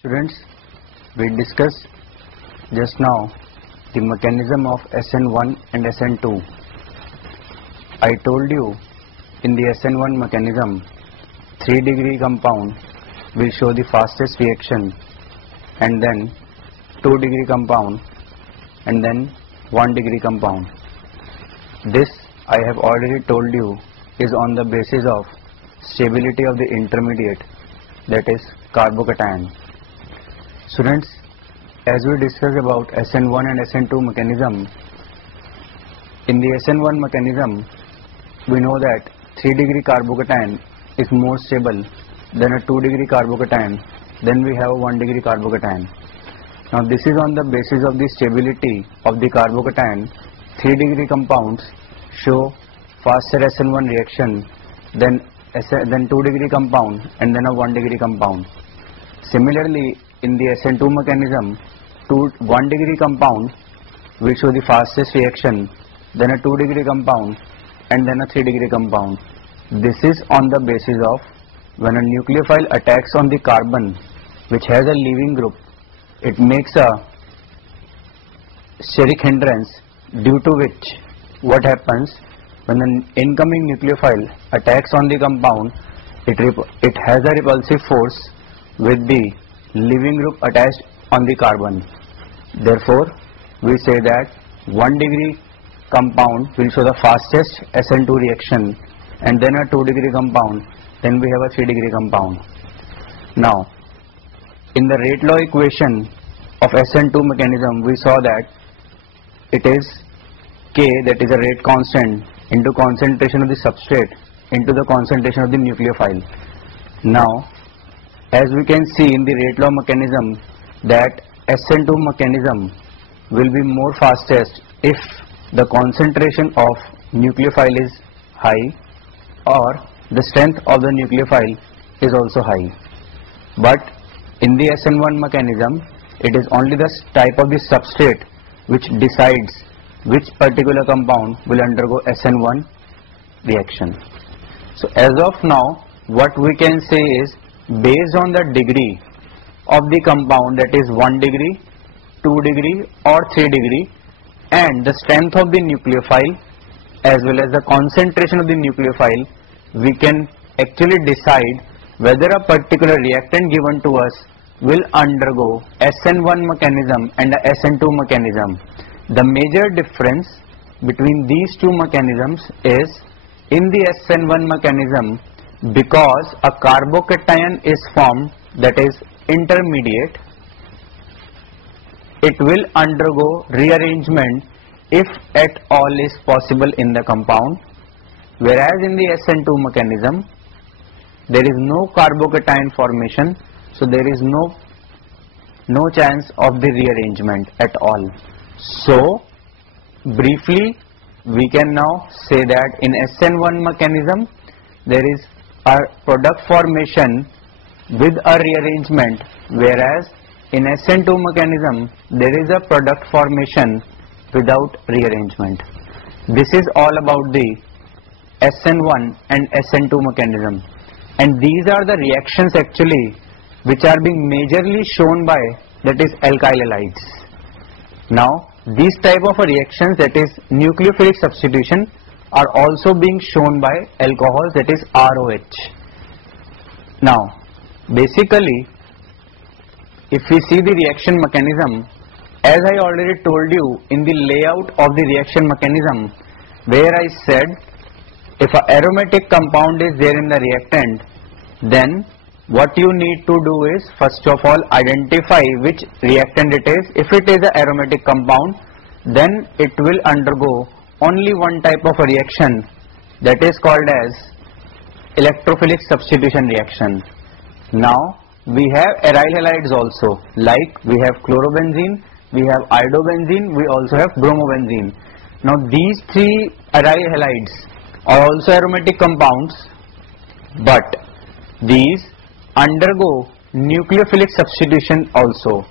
Students, we discussed just now the mechanism of Sn1 and Sn2. I told you in the Sn1 mechanism 3-degree compound will show the fastest reaction, and then 2-degree compound, and then 1-degree compound. This I have already told you is on the basis of stability of the intermediate, that is carbocation. Students, as we discussed about Sn1 and Sn2 mechanism, in the Sn1 mechanism we know that 3-degree carbocation is more stable than a 2-degree carbocation, then we have a 1-degree carbocation. Now this is on the basis of the stability of the carbocation. 3-degree compounds show faster Sn1 reaction than 2-degree compound and then a 1-degree compound. Similarly, in the Sn2 mechanism, 1-degree compound will show the fastest reaction, then a 2-degree compound and then a 3-degree compound. This is on the basis of when a nucleophile attacks on the carbon which has a leaving group, it makes a steric hindrance, due to which what happens when an incoming nucleophile attacks on the compound, it has a repulsive force with the leaving group attached on the carbon. Therefore, we say that 1-degree compound will show the fastest Sn2 reaction, and then a 2-degree compound, then we have a 3-degree compound. Now, in the rate law equation of Sn2 mechanism, we saw that it is K, that is a rate constant, into concentration of the substrate into the concentration of the nucleophile. Now, as we can see in the rate law mechanism, that Sn2 mechanism will be more fastest if the concentration of nucleophile is high or the strength of the nucleophile is also high. But in the Sn1 mechanism, it is only the type of the substrate which decides which particular compound will undergo Sn1 reaction. So as of now, what we can say is, based on the degree of the compound, that is 1 degree, 2 degree or 3 degree, and the strength of the nucleophile as well as the concentration of the nucleophile, we can actually decide whether a particular reactant given to us will undergo Sn1 mechanism and a Sn2 mechanism. The major difference between these two mechanisms is, in the Sn1 mechanism, because a carbocation is formed, that is intermediate, it will undergo rearrangement if at all is possible in the compound, whereas in the Sn2 mechanism there is no carbocation formation, so there is no chance of the rearrangement at all. So briefly we can now say that in Sn1 mechanism there is a product formation with a rearrangement, whereas in Sn2 mechanism there is a product formation without rearrangement. This is all about the Sn1 and Sn2 mechanism, and these are the reactions actually which are being majorly shown by, that is alkyl halides. Now these type of reactions, that is nucleophilic substitution, are also being shown by alcohols, that is ROH. Now basically, if we see the reaction mechanism, as I already told you in the layout of the reaction mechanism, where I said if an aromatic compound is there in the reactant, then what you need to do is, first of all, identify which reactant it is. If it is an aromatic compound, then it will undergo only one type of a reaction, that is called as electrophilic substitution reaction. Now we have aryl halides also, like we have chlorobenzene, we have iodobenzene, we also have bromobenzene. Now these three aryl halides are also aromatic compounds, but these undergo nucleophilic substitution also.